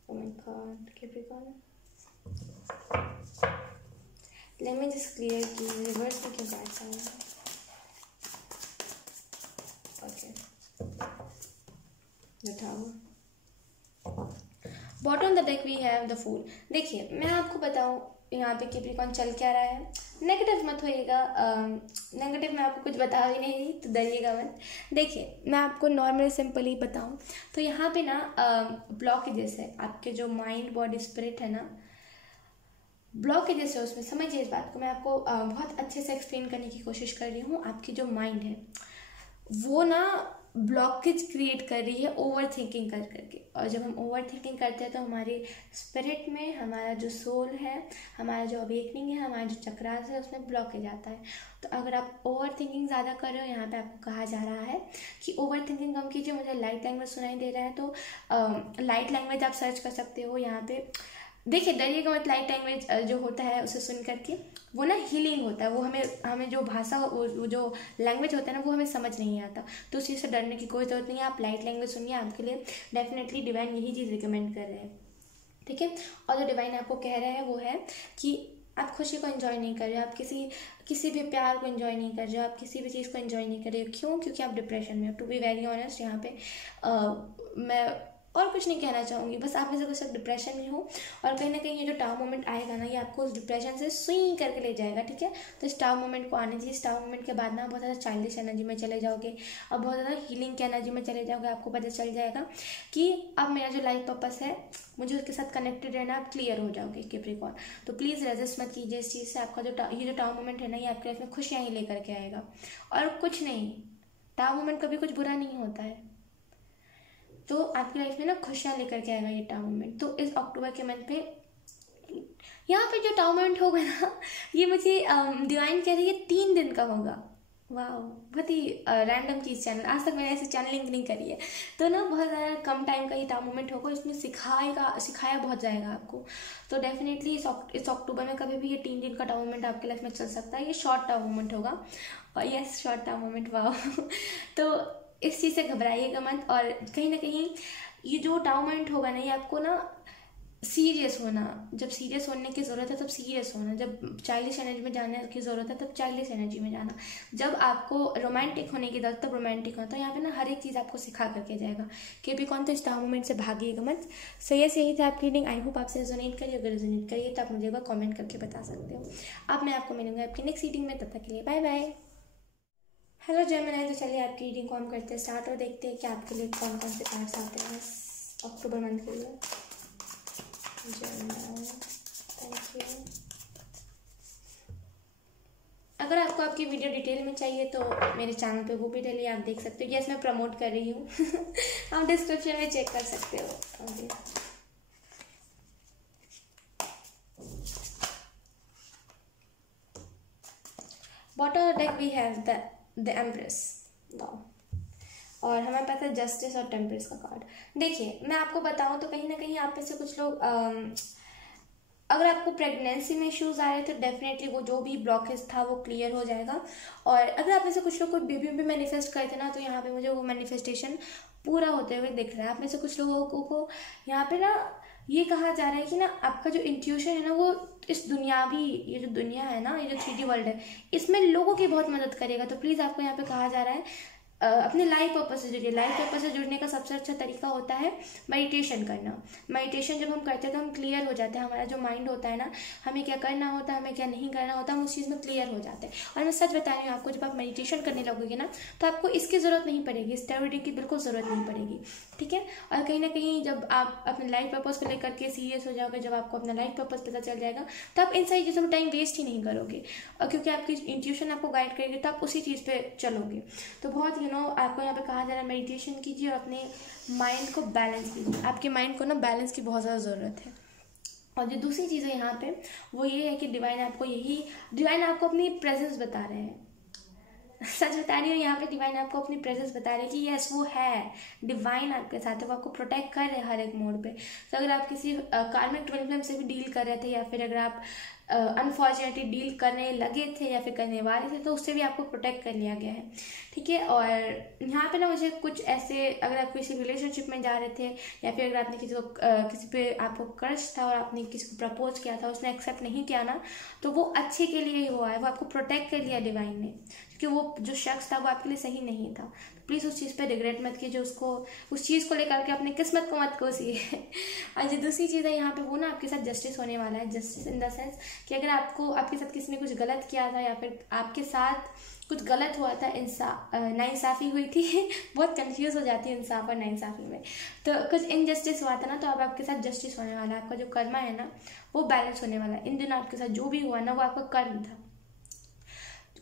Oh my god, Capricorn. Let me just clear कि reverse में क्यों कार्ड्स आए हैं. Okay. The Tower. Bottom of the deck we have the Fool. देखिए मैं आपको बताऊँ यहाँ पे कैप्रिकॉर्न चल क्या रहा है। नेगेटिव मत होइएगा, नेगेटिव मैं आपको कुछ बता भी नहीं तो डरिएगा मत। देखिए मैं आपको नॉर्मल सिंपली बताऊँ तो यहाँ पे ना ब्लॉकेजेस है आपके जो माइंड बॉडी स्पिरिट है ना, ब्लॉकेजेस है उसमें। समझिए इस बात को, मैं आपको बहुत अच्छे से एक्सप्लेन करने की कोशिश कर रही हूँ। आपकी जो माइंड है वो ना ब्लॉकेज क्रिएट कर रही है ओवर थिंकिंग कर करके, और जब हम ओवर थिंकिंग करते हैं तो हमारे स्पिरिट में हमारा जो सोल है, हमारा जो अवेकनिंग है, हमारा जो चक्रास है उसमें ब्लॉकेज आता है। तो अगर आप ओवर थिंकिंग ज़्यादा कर रहे हो, यहाँ पे आपको कहा जा रहा है कि ओवर थिंकिंग कम कीजिए। मुझे लाइट लैंग्वेज सुनाई दे रहा है तो लाइट लैंग्वेज आप सर्च कर सकते हो यहाँ पे। देखिए डरिएगा मत, लाइट लैंग्वेज जो होता है उसे सुन करके वो ना हीलिंग होता है। वो हमें जो भाषा वो जो लैंग्वेज होता है ना वो हमें समझ नहीं आता, तो उस चीज़ से डरने की कोई ज़रूरत नहीं है। आप लाइट लैंग्वेज सुनिए, आपके लिए डेफिनेटली डिवाइन यही चीज़ रिकमेंड कर रहे हैं, ठीक है। और जो डिवाइन आपको कह रहा है वो है कि आप खुशी को एंजॉय नहीं कर रहे हो, आप किसी भी प्यार को एंजॉय नहीं कर रहे हो, आप किसी भी चीज़ को एंजॉय नहीं कर रहे हो। क्यों? क्योंकि आप डिप्रेशन में हो। टू बी वेरी ऑनेस्ट यहाँ पे मैं और कुछ नहीं कहना चाहूँगी, बस आप में से कुछ डिप्रेशन में हो, और कहीं ना कहीं ये जो टावर मोमेंट आएगा ना ये आपको उस डिप्रेशन से स्विंग करके ले जाएगा, ठीक है। तो इस टावर मोमेंट को आने दीजिए। इस टावर मोमेंट के बाद ना बहुत ज़्यादा चाइल्डिश एनर्जी में चले जाओगे और बहुत ज़्यादा हीलिंग की एनर्जी में चले जाओगे। आपको पता चल जाएगा कि अब मेरा जो लाइफ पर्पस है मुझे उसके साथ कनेक्टेड रहना, आप क्लियर हो जाओगे कैप्रिकॉर्न। तो प्लीज़ रेजिस्ट मत कीजिए इस चीज़ से। आपका ये जो टावर मोमेंट है ना ये आपके लाइफ में खुशियाँ ही लेकर के आएगा, और कुछ नहीं। टावर मोमेंट कभी कुछ बुरा नहीं होता है, तो आपकी लाइफ में ना खुशियाँ लेकर के आएगा ये टावर मोमेंट। तो इस अक्टूबर के मंथ पे यहाँ पे जो टावर मोमेंट होगा ना ये मुझे डिवाइन कह रही है 3 दिन का होगा। वाह, बहुत ही रैंडम चीज़ चैनल, आज तक मैंने ऐसे चैनलिंग नहीं करी है। तो ना बहुत ज़्यादा कम टाइम का ये टावर मोमेंट होगा, इसमें सिखाया बहुत जाएगा आपको। तो डेफिनेटली इस अक्टूबर में कभी भी ये 3 दिन का टावर मोमेंट आपके लाइफ में चल सकता है। ये शॉर्ट टावर मोमेंट होगा, और यस शॉर्ट टावर मोमेंट, वाह। तो इस चीज़ से घबराइएगा मत। और कहीं ना कहीं ये जो टावर मोमेंट होगा ना ये आपको ना सीरियस होना, जब सीरियस होने की ज़रूरत है तब सीरियस होना, जब चाइल्डिश एनर्जी में जाने की ज़रूरत है तब चाइल्डिश एनर्जी में जाना, जब आपको रोमांटिक होने की ज़रूरत तब रोमांटिक होना। तो यहाँ पे ना हर एक चीज़ आपको सिखा करके जाएगा। कैप्रिकॉर्न तो इस टावर मोमेंट से भागिएगा मत। सो यही था आपकी रीडिंग। आई होप आपसे रेजोनेट करिए, अगर रेजोनेट करिए तो आप मुझे कमेंट करके बता सकते हो। अब मैं आपको मिलूंगी आपकी नेक्स्ट रीडिंग में, तब तक के लिए बाय बाय। हेलो जेमिनी, तो चलिए आपकी रीडिंग को हम करते हैं स्टार्ट और देखते हैं कि आपके लिए कौन कौन से कार्ड्स आते हैं अक्टूबर मंथ के लिए। Gemini, thank you. अगर आपको आपकी वीडियो डिटेल में चाहिए तो मेरे चैनल पे वो भी डली आप देख सकते हो। यस, मैं प्रमोट कर रही हूँ आप डिस्क्रिप्शन में चेक कर सकते हो। Okay, bottom deck we have the empress. Wow, और हमारे पास है जस्टिस और टेम्परेस का कार्ड। देखिए, मैं आपको बताऊं तो कहीं ना कहीं आप में से कुछ लोग अगर आपको प्रेगनेंसी में इश्यूज आ रहे तो डेफिनेटली वो जो भी ब्लॉकेज था वो क्लियर हो जाएगा। और अगर आप में से कुछ लोग कोई बेबी भी मैनिफेस्ट करते ना, तो यहाँ पे मुझे वो मैनिफेस्टेशन पूरा होते हुए दिख रहा है। आप में से कुछ लोगों को यहाँ पे ना ये कहा जा रहा है कि ना आपका जो इंट्यूशन है ना, वो इस दुनियावी, ये जो दुनिया है ना, ये जो 3D वर्ल्ड है, इसमें लोगों की बहुत मदद करेगा। तो प्लीज़ आपको यहाँ पे कहा जा रहा है अपने लाइफ पर्पस से जुड़िए। लाइफ पर्पस से जुड़ने का सबसे अच्छा तरीका होता है मेडिटेशन करना। मेडिटेशन जब हम करते हैं तो हम क्लियर हो जाते हैं। हमारा जो माइंड होता है ना, हमें क्या करना होता है, हमें क्या नहीं करना होता, हम उस चीज़ में क्लियर हो जाते हैं। और मैं सच बता रही हूँ आपको, जब आप मेडिटेशन करने लगोगे ना, तो आपको इसकी ज़रूरत नहीं पड़ेगी, स्टेरॉइड की बिल्कुल ज़रूरत नहीं पड़ेगी, ठीक है। और कहीं ना कहीं जब आप अपने लाइफ पर्पस को लेकर के सीरियस हो जाओगे, जब आपको अपना लाइफ पर्पस पता चल जाएगा, तो आप इन सारी चीज़ों में टाइम वेस्ट ही नहीं करोगे। और क्योंकि आपकी इंट्यूशन आपको गाइड करेगी, तो आप उसी चीज़ पे चलोगे। तो बहुत आपको यहाँ पे कहा जा रहा है मेडिटेशन कीजिए और अपने माइंड को बैलेंस कीजिए। आपके माइंड को ना बैलेंस की बहुत ज़्यादा ज़रूरत है। और जो दूसरी चीज़ है यहाँ पे वो ये है कि डिवाइन आपको अपनी प्रेजेंस बता रहे हैं। सच बता रही हूँ, यहाँ पे डिवाइन आपको अपनी प्रेजेंस बता रही है कि यस, वो है, डिवाइन आपके साथ है, वो आपको प्रोटेक्ट कर रहे हैं हर एक मोड पे। तो अगर आप किसी कार्मिक ट्विन फ्लेम से भी डील कर रहे थे, या फिर अगर आप अनफॉर्चुनेटली डील करने लगे थे या फिर करने वाले थे, तो उससे भी आपको प्रोटेक्ट कर लिया गया है, ठीक है। और यहाँ पे ना मुझे कुछ ऐसे, अगर आप किसी रिलेशनशिप में जा रहे थे, या फिर अगर आपने किसी पे आपको क्रश था और आपने किसी को प्रपोज किया था, उसने एक्सेप्ट नहीं किया ना, तो वो अच्छे के लिए ही हुआ है, वो आपको प्रोटेक्ट कर लिया डिवाइन ने, क्योंकि वो जो शख्स था वो आपके लिए सही नहीं था। तो प्लीज़ उस चीज़ पे रिग्रेट मत कीजिए, उस चीज़ को लेकर के अपनी किस्मत को मत कोसिए। और जो दूसरी चीज़ है यहाँ पे, वो ना आपके साथ जस्टिस होने वाला है। जस्टिस इन द सेंस कि अगर आपके साथ किसी ने कुछ गलत किया था, या फिर आपके साथ कुछ गलत हुआ था, नाइंसाफ़ी हुई थी बहुत कंफ्यूज हो जाती है इंसाफ और नाइंसाफ़ी में। तो कुछ इनजस्टिस हुआ था ना, तो अब आपके साथ जस्टिस होने वाला है। आपका जो कर्मा है ना, वो बैलेंस होने वाला है। इन दिनों आपके साथ जो भी हुआ ना, वो आपका कर्म था।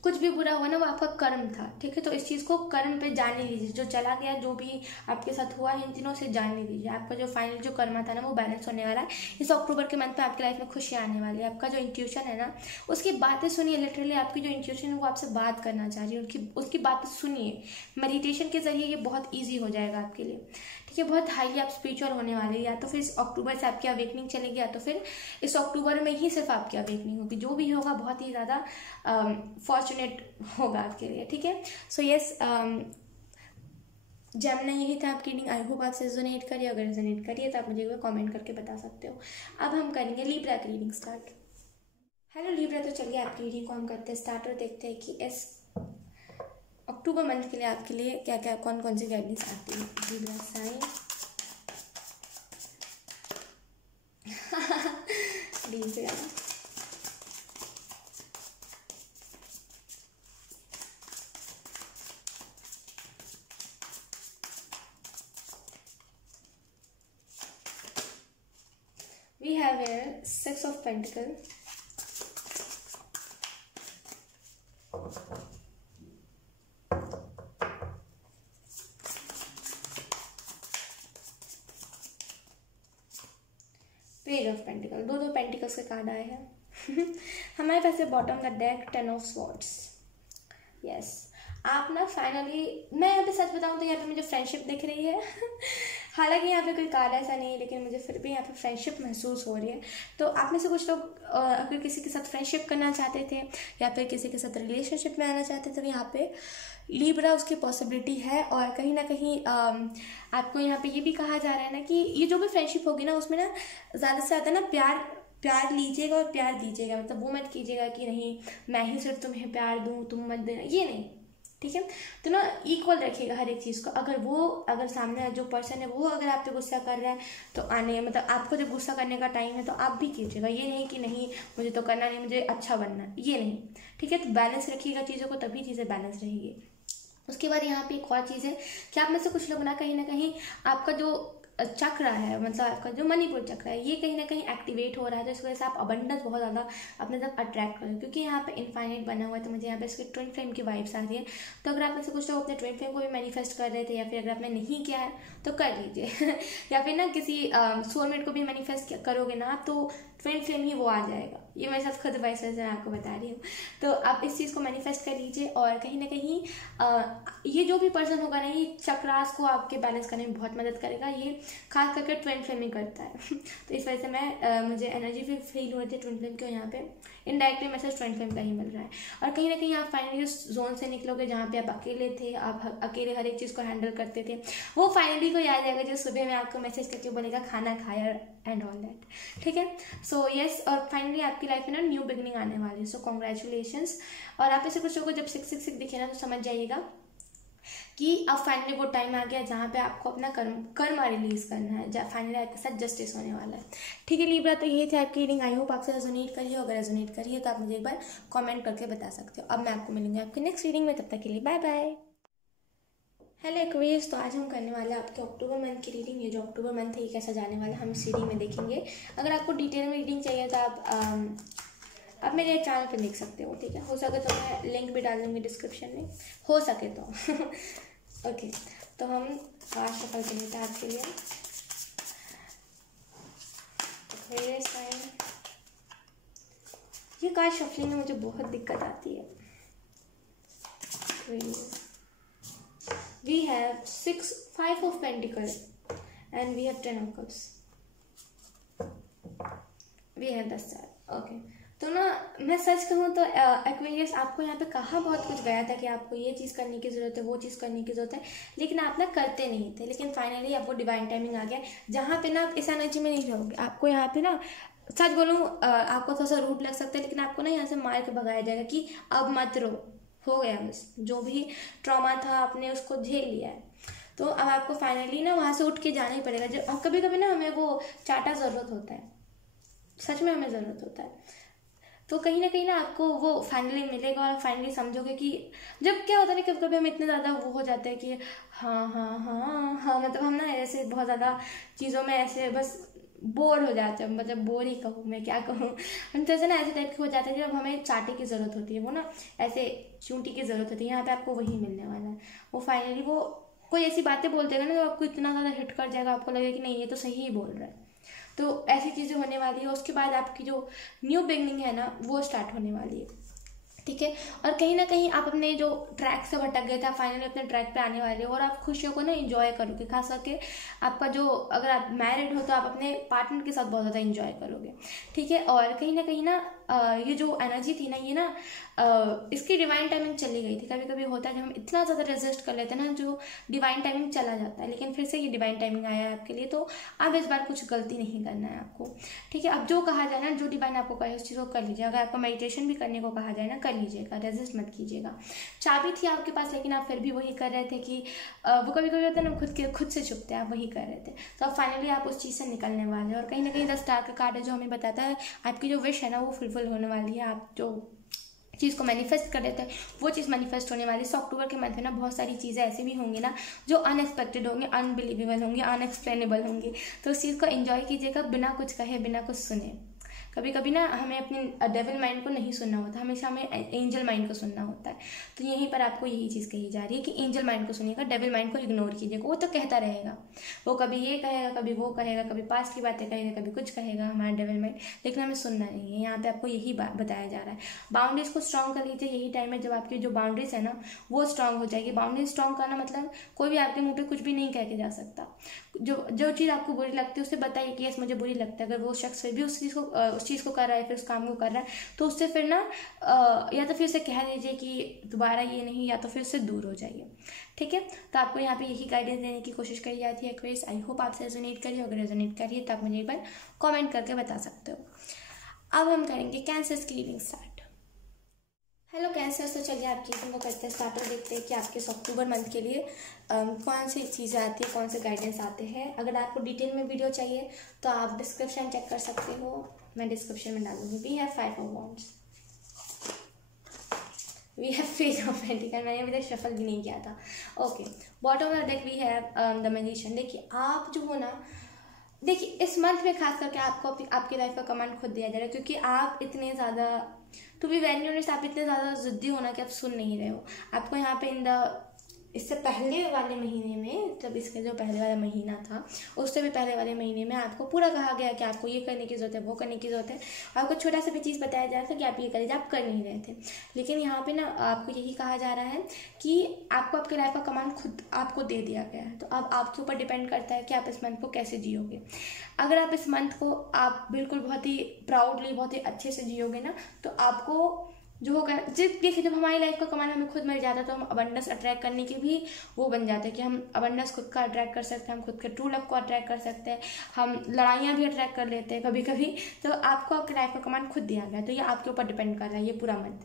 कुछ भी बुरा हुआ ना, वो आपका कर्म था, ठीक है। तो इस चीज़ को कर्म पे जाने दीजिए। जो चला गया, जो भी आपके साथ हुआ, इन तीनों से जानने दीजिए। आपका जो फाइनल जो कर्मा था ना, वो बैलेंस होने वाला है। इस अक्टूबर के मंथ में आपकी लाइफ में खुशियाँ आने वाली है। आपका जो इंट्यूशन है ना, उसकी बातें सुनिए। लिटरली आपकी जो इंट्यूशन है वो आपसे बात करना चाह रही है, उसकी बातें सुनिए। मेडिटेशन के जरिए ये बहुत ईजी हो जाएगा आपके लिए, ठीक है। बहुत हाईली आप स्पिरिचुअल होने वाले हैं। या तो फिर इस अक्टूबर से आपकी अवेकनिंग चलेगी, या तो फिर इस अक्टूबर में ही सिर्फ आपकी अवेकनिंग होगी। जो भी होगा बहुत ही ज़्यादा फॉर्चुनेट होगा आपके लिए, ठीक है। सो यस, जेमिनी, यही था आपकी रीडिंग। आई होप आपसे रेजोनेट करिए। अगर रेजोनेट करिए तो आप मुझे कमेंट करके बता सकते हो। अब हम करेंगे लिब्रा की रीडिंग स्टार्ट। हेलो लिब्रा, तो चलिए आपकी रीडिंग को हम करते हैं स्टार्ट और देखते हैं कि इस अक्टूबर मंथ के लिए आपके लिए क्या क्या, कौन कौन सी गाइडेंस आती है। Libra sign Libra, we have here 6 of Pentacles, page of pentacle, दो पेंटिकल्स के कार्ड आए हैं। हमारे पास है bottom the deck 10 of swords. Yes, आप ना फाइनली, मैं यहाँ पे सच बताऊँ तो यहाँ पे मुझे फ्रेंडशिप दिख रही है। हालांकि यहाँ पे कोई कार्ड ऐसा नहीं है, लेकिन मुझे फिर भी यहाँ पे फ्रेंडशिप महसूस हो रही है। तो आप में से कुछ लोग अगर किसी के साथ फ्रेंडशिप करना चाहते थे, या फिर किसी के साथ रिलेशनशिप में आना चाहते थे, तो यहाँ पे लिब्रा उसकी पॉसिबिलिटी है। और कहीं ना कहीं आपको यहाँ पे ये भी कहा जा रहा है ना कि ये जो भी फ्रेंडशिप होगी ना, उसमें ना ज़्यादा से ज़्यादा ना प्यार लीजिएगा और प्यार दीजिएगा। मतलब वो मत कीजिएगा कि नहीं मैं ही सिर्फ तुम्हें प्यार दूँ, तुम मत देना, ये नहीं, ठीक है। तो ना इक्वल रखिएगा हर एक चीज़ को। अगर सामने जो पर्सन है वो अगर आप पे गुस्सा कर रहा है, तो मतलब आपको जब गुस्सा करने का टाइम है तो आप भी कीजिएगा। ये नहीं कि नहीं मुझे तो करना नहीं, मुझे अच्छा बनना है, ये नहीं, ठीक है। तो बैलेंस रखिएगा चीज़ों को, तभी चीज़ें बैलेंस रहेगी। उसके बाद यहाँ पे एक और चीज़ है कि आप में से कुछ लोग ना कहीं आपका जो चक्र है, मतलब आपका जो मणिपुर चक्र है, ये कहीं ना कहीं एक्टिवेट हो रहा है। तो इस वजह से आप अबंडेंस बहुत ज़्यादा अपने तरफ अट्रैक्ट करें, क्योंकि यहाँ पे इनफाइनाइट बना हुआ है। तो मुझे यहाँ पे इसके ट्विन फ्लेम की वाइब्स आ रही है। तो अगर आप में से कुछ लोग अपने ट्विन फ्लेम को भी मैनिफेस्ट कर रहे थे, या फिर अगर आपने नहीं किया है तो कर लीजिए या फिर ना किसी सोलमेट को भी मैनिफेस्ट करोगे ना तो ट्विन फ्लेम ही वो आ जाएगा। ये मेरे साथ खुद वाइस से मैं आपको बता रही हूँ। तो आप इस चीज़ को मैनिफेस्ट कर लीजिए, और कहीं ना कहीं ये जो भी पर्सन होगा ना, ये चक्रास को आपके बैलेंस करने में बहुत मदद करेगा। ये खास करके ट्विन फ्लेम ही करता है तो इस वजह से मैं मुझे एनर्जी भी फील हो रही थी ट्विन फ्लेम की, यहाँ पे इनडायरेक्टली मैसेज ट्विन फ्लेम का ही मिल रहा है। और कहीं ना कहीं आप फाइनली उस जोन से निकलोगे जहाँ पे आप अकेले थे, आप अकेले हर एक चीज़ को हैंडल करते थे, वो फाइनली को याद आएगा जो सुबह में आपको मैसेज करके बोलेगा खाना खाया एंड ऑल दैट। ठीक है, सो यस, और फाइनली आपकी लाइफ में ना न्यू बिगनिंग आने वाली है। सो कॉन्ग्रेचुलेशंस। और आप ऐसे कुछ लोगों को जब 666 दिखे ना तो समझ जाइएगा कि अब फाइनली वो टाइम आ गया जहाँ पे आपको अपना कर्मा रिलीज करना है, जहाँ फाइनली आपके साथ जस्टिस होने वाला है। ठीक है लिब्रा, तो यही थी आपकी रीडिंग। आई होप आपसे रेजोनेट करिए। अगर रेजोनेट करिए तो आप मुझे एक बार कमेंट करके बता सकते हो। अब मैं आपको मिलूंगी आपकी नेक्स्ट रीडिंग में, तब तक के लिए बाय बाय। हेलो एक्वेरियस, तो आज हम करने वाले हैं आपके अक्टूबर मंथ की रीडिंग। ये जो अक्टूबर मंथ है ये कैसा जाने वाला है हम इस रीडिंग में देखेंगे। अगर आपको डिटेल में रीडिंग चाहिए तो आप मेरे चैनल पे देख सकते हो। ठीक है, हो सके तो मैं लिंक भी डाल दूँगी डिस्क्रिप्शन में, हो सके तो ओके, तो हम कार्ड शफल कर लेते हैं आपके लिए। एक्वेरियस टाइम, ये कार्ड शफलिंग में मुझे बहुत दिक्कत आती है। Aquarius, we have 5 of Pentacles and we have 10 of Cups. We have the Star. Okay. तो ना मैं सच कहूँ तो एक्वेरियस आपको यहाँ पे कहा बहुत कुछ गया था कि आपको ये चीज़ करने की ज़रूरत है, वो चीज़ करने की ज़रूरत है, लेकिन आप ना करते नहीं थे। लेकिन फाइनली आपको डिवाइन टाइमिंग आ गया जहाँ पे ना आप इस एनर्जी में नहीं रहोगे। आपको यहाँ पे ना सच बोलूँ आपको थोड़ा सा रूट लग सकता है, लेकिन आपको ना यहाँ से मार के भगाया जाएगा कि अब मत रो, हो गया बस, जो भी ट्रॉमा था आपने उसको झेल लिया है। तो अब आपको फाइनली ना वहाँ से उठ के जाना ही पड़ेगा। जब कभी कभी ना हमें वो चाटा ज़रूरत होता है, सच में हमें ज़रूरत होता है। तो कहीं ना आपको वो फाइनली मिलेगा और फाइनली समझोगे कि जब क्या होता है ना, कभी कभी हम इतने ज़्यादा वो हो जाते हैं कि हाँ हाँ हाँ हाँ, मतलब हम ना ऐसे बहुत ज़्यादा चीज़ों में ऐसे बस बोर हो जाते हैं। मतलब बोर ही कहूँ, मैं क्या कहूँ, हम तो ऐसे ना ऐसे टाइप के हो जाते हैं जब हमें चाटे की ज़रूरत होती है, वो ना ऐसे चूंटी की ज़रूरत होती है। यहाँ पे आपको वही मिलने वाला है। वो फाइनली वो कोई ऐसी बातें बोल देगा ना जो आपको इतना ज़्यादा हिट कर जाएगा, आपको लगेगा कि नहीं ये तो सही ही बोल रहा है। तो ऐसी चीज़ें होने वाली है। उसके बाद आपकी जो न्यू बिगनिंग है ना वो स्टार्ट होने वाली है। ठीक है, और कहीं ना कहीं आप अपने जो ट्रैक से भटक गए थे, आप फाइनली अपने ट्रैक पे आने वाले हो और आप खुशियों को ना एंजॉय करोगे। खास करके आपका जो, अगर आप मैरिड हो तो आप अपने पार्टनर के साथ बहुत ज़्यादा एंजॉय करोगे। ठीक है, और कहीं ना ये जो एनर्जी थी ना, ये ना इसकी डिवाइन टाइमिंग चली गई थी। कभी कभी होता है जब हम इतना ज़्यादा रेजिस्ट कर लेते हैं ना, जो डिवाइन टाइमिंग चला जाता है, लेकिन फिर से ये डिवाइन टाइमिंग आया है आपके लिए। तो अब इस बार कुछ गलती नहीं करना है आपको। ठीक है, अब जो कहा जाए ना, जो डिवाइन आपको कहे उस चीज़ को कर लीजिए। अगर आपको मेडिटेशन भी करने को कहा जाए ना, कर लीजिएगा, रेजिस्ट मत कीजिएगा। चाबी थी आपके पास लेकिन आप फिर भी वही कर रहे थे कि वो कभी कभी होता है ना खुद से छुपते हैं, आप वही कर रहे थे। तो अब फाइनली आप उस चीज़ से निकलने वाले हैं। और कहीं ना कहीं 10 स्टार का कार्ड है जो हमें बताता है आपकी जो विश है ना वो फुलफिल होने वाली है। आप जो चीज़ को मैनिफेस्ट कर लेते हैं वो चीज़ मैनिफेस्ट होने वाली है। सो अक्टूबर के मंथ में ना बहुत सारी चीज़ें ऐसी भी होंगी ना जो अनएक्सपेक्टेड होंगी, अनबिलीवेबल होंगी, अनएक्सप्लेनेबल होंगी। तो उस चीज़ को एंजॉय कीजिएगा बिना कुछ कहे, बिना कुछ सुने। कभी कभी ना हमें अपने डेविल माइंड को नहीं सुनना होता, हमेशा हमें एंजल माइंड को सुनना होता है। तो यहीं पर आपको यही चीज़ कही जा रही है कि एंजल माइंड को सुनिएगा, डेविल माइंड को इग्नोर कीजिएगा। वो तो कहता रहेगा, वो कभी ये कहेगा, कभी वो कहेगा, कभी पास्ट की बातें कहेगा, कभी कुछ कहेगा हमारा डेविल माइंड, लेकिन हमें सुनना नहीं है। यहाँ पे आपको यही बताया जा रहा है। बाउंड्रीज को स्ट्रॉन्ग कर लीजिए। यही टाइम है जब आपकी जो बाउंड्रीज है ना वो स्ट्रॉन्ग हो जाएगी। बाउंड्रीज स्ट्रॉन्ग करना मतलब कोई भी आपके मुँह पे कुछ भी नहीं कह के जा सकता। जो चीज़ आपको बुरी लगती है उससे बताइए कि यस मुझे बुरी लगता है। अगर वो शख्स फिर भी उस चीज़ को कर रहा है, फिर उस काम को कर रहा है, तो उससे फिर ना या तो फिर उसे कह दीजिए कि दोबारा ये नहीं, या तो फिर उससे दूर हो जाइए। ठीक है, तो आपको यहाँ पे यही गाइडेंस देने की कोशिश करी जाती है एक्वेरियस। आई होप आपसे रेजोनेट करिए। अगर रेजोनेट करिए तो आप मुझे एक बार कमेंट करके बता सकते हो। अब हम करेंगे कैंसर की रीडिंग स्टार्ट। हेलो कैंसर, तो चलिए आपकी रीडिंग को करते हैं स्टार्ट और देखते हैं कि आपके अक्टूबर मंथ के लिए कौन सी चीज़ें आती है, कौन से गाइडेंस आते हैं। अगर आपको डिटेल में वीडियो चाहिए तो आप डिस्क्रिप्शन चेक कर सकते हो, मैं डिस्क्रिप्शन में डालूंगी। We have 5 of Wands, we have page of pentacle, मैंने अभी तक शफल भी नहीं किया था। Okay, bottom of the deck we have the magician. देखिए आप जो हो ना, देखिए इस मंथ में खास करके आपको आपकी लाइफ का कमांड खुद दिया जा रहा है, क्योंकि आप इतने ज़्यादा, टू बी वेरी ऑनेस्ट, आप इतने ज़्यादा ज़िद्दी हो ना कि आप सुन नहीं रहे हो। आपको यहाँ पे इससे पहले वाले महीने में, मतलब इसके जो पहले वाला महीना था उससे भी पहले वाले महीने में आपको पूरा कहा गया कि आपको ये करने की ज़रूरत है, वो करने की ज़रूरत है। आपको छोटा सा भी चीज़ बताया जा रहा था कि आप ये करिए, आप कर नहीं रहे थे। लेकिन यहाँ पे ना आपको यही कहा जा रहा है कि आपको आपके लाइफ का कमांड खुद आपको दे दिया गया है। तो अब आपके ऊपर डिपेंड करता है कि आप इस मंथ को कैसे जियोगे। अगर आप इस मंथ को आप बिल्कुल बहुत ही प्राउडली, बहुत ही अच्छे से जियोगे ना, तो आपको जो होगा, देखिए जब हमारी लाइफ का कमांड हमें खुद मिल जाता है तो हम अबंडेंस अट्रैक्ट करने के भी वो बन जाते हैं कि हम अबंडेंस खुद का अट्रैक्ट कर सकते हैं, हम खुद के ट्रू लव को अट्रैक्ट कर सकते हैं, हम लड़ाइयाँ भी अट्रैक्ट कर लेते हैं कभी कभी। तो आपको आपकी लाइफ का कमांड खुद दिया गया है, तो ये आपके ऊपर डिपेंड कर रहा है ये पूरा मंथ,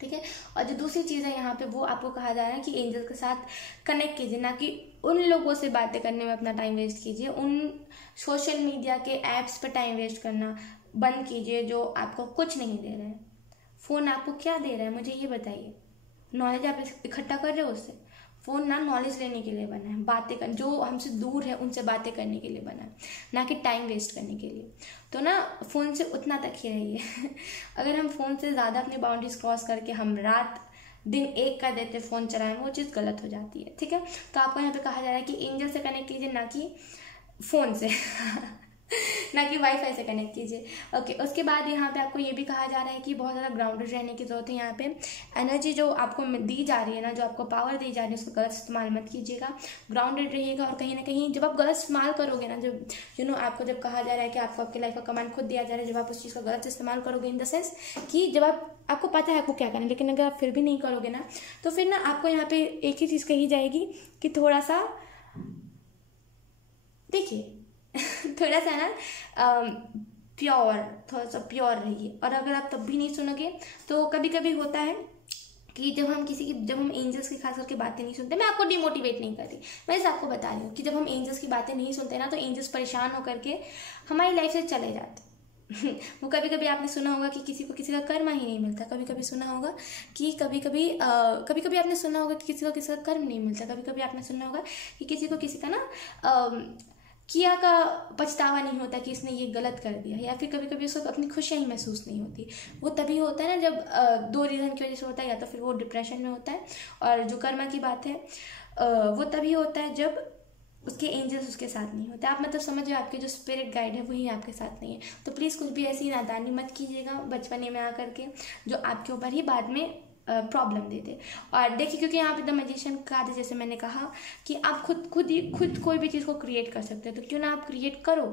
ठीक है। और जो दूसरी चीज़ है यहाँ पे, वो आपको कहा जा रहा है कि एंजल के साथ कनेक्ट कीजिए, ना कि उन लोगों से बातें करने में अपना टाइम वेस्ट कीजिए। उन सोशल मीडिया के ऐप्स पर टाइम वेस्ट करना बंद कीजिए जो आपको कुछ नहीं दे रहे हैं। फ़ोन आपको क्या दे रहा है मुझे ये बताइए? नॉलेज आप इकट्ठा कर रहे हो उससे? फ़ोन ना नॉलेज लेने के लिए बना है, बातें कर, जो हमसे दूर है उनसे बातें करने के लिए बना है, ना कि टाइम वेस्ट करने के लिए। तो ना फ़ोन से उतना तक ही रहिए। अगर हम फ़ोन से ज़्यादा अपनी बाउंड्रीज क्रॉस करके हम रात दिन एक कर देते फ़ोन चलाएं, वो चीज़ गलत हो जाती है, ठीक है। तो आपको यहाँ पे कहा जा रहा है कि एंजल से कनेक्ट कीजिए, ना कि फ़ोन से ना कि वाईफाई से कनेक्ट कीजिए। ओके, उसके बाद यहाँ पे आपको ये भी कहा जा रहा है कि बहुत ज़्यादा ग्राउंडेड रहने की ज़रूरत है। यहाँ पे एनर्जी जो आपको दी जा रही है ना, जो आपको पावर दी जा रही है, उसका गलत इस्तेमाल मत कीजिएगा, ग्राउंडेड रहिएगा। और कहीं ना कहीं जब आप गलत इस्तेमाल करोगे ना, जब आपको जब कहा जा रहा है कि आपको आपकी लाइफ का कमांड खुद दिया जा रहा है, जब आप उस चीज़ का गलत इस्तेमाल करोगे, इन द सेंस कि जब आपको पता है आपको क्या करना है, लेकिन अगर आप फिर भी नहीं करोगे ना, तो फिर ना आपको यहाँ पे एक ही चीज़ कही जाएगी कि थोड़ा सा देखिए थोड़ा सा ना थोड़ा सा प्योर रहिए। और अगर आप तब भी नहीं सुनोगे, तो कभी कभी होता है कि जब हम एंजल्स की खास करके बातें नहीं सुनते, मैं आपको डिमोटिवेट नहीं कर रही, मैं इसे आपको बता रही हूँ कि जब हम एंजल्स की बातें नहीं सुनते ना, तो एंजल्स परेशान होकर के हमारी लाइफ से चले जाते। वो कभी कभी आपने सुना होगा कि किसी को किसी का कर्म ही नहीं मिलता, कभी कभी सुना होगा कि कभी कभी आपने सुना होगा कि किसी को किसी का कर्म नहीं मिलता, कभी कभी आपने सुना होगा कि किसी को किसी का ना किया का पछतावा नहीं होता कि इसने ये गलत कर दिया, या फिर कभी कभी उसको अपनी खुशियाँ ही महसूस नहीं होती। वो तभी होता है ना जब दो रीज़न की वजह से होता है, या तो फिर वो डिप्रेशन में होता है, और जो कर्मा की बात है वो तभी होता है जब उसके एंजल्स उसके साथ नहीं होते। आप मतलब समझो आपके जो स्पिरिट गाइड है वही आपके साथ नहीं है। तो प्लीज़ कुछ भी ऐसी नादानी मत कीजिएगा बचपने में आकर के, जो आपके ऊपर ही बाद में प्रॉब्लम देते। और देखिए, क्योंकि यहाँ पे द मैजिशियन का, जैसे मैंने कहा कि आप खुद कोई भी चीज़ को क्रिएट कर सकते हो, तो क्यों ना आप क्रिएट करो,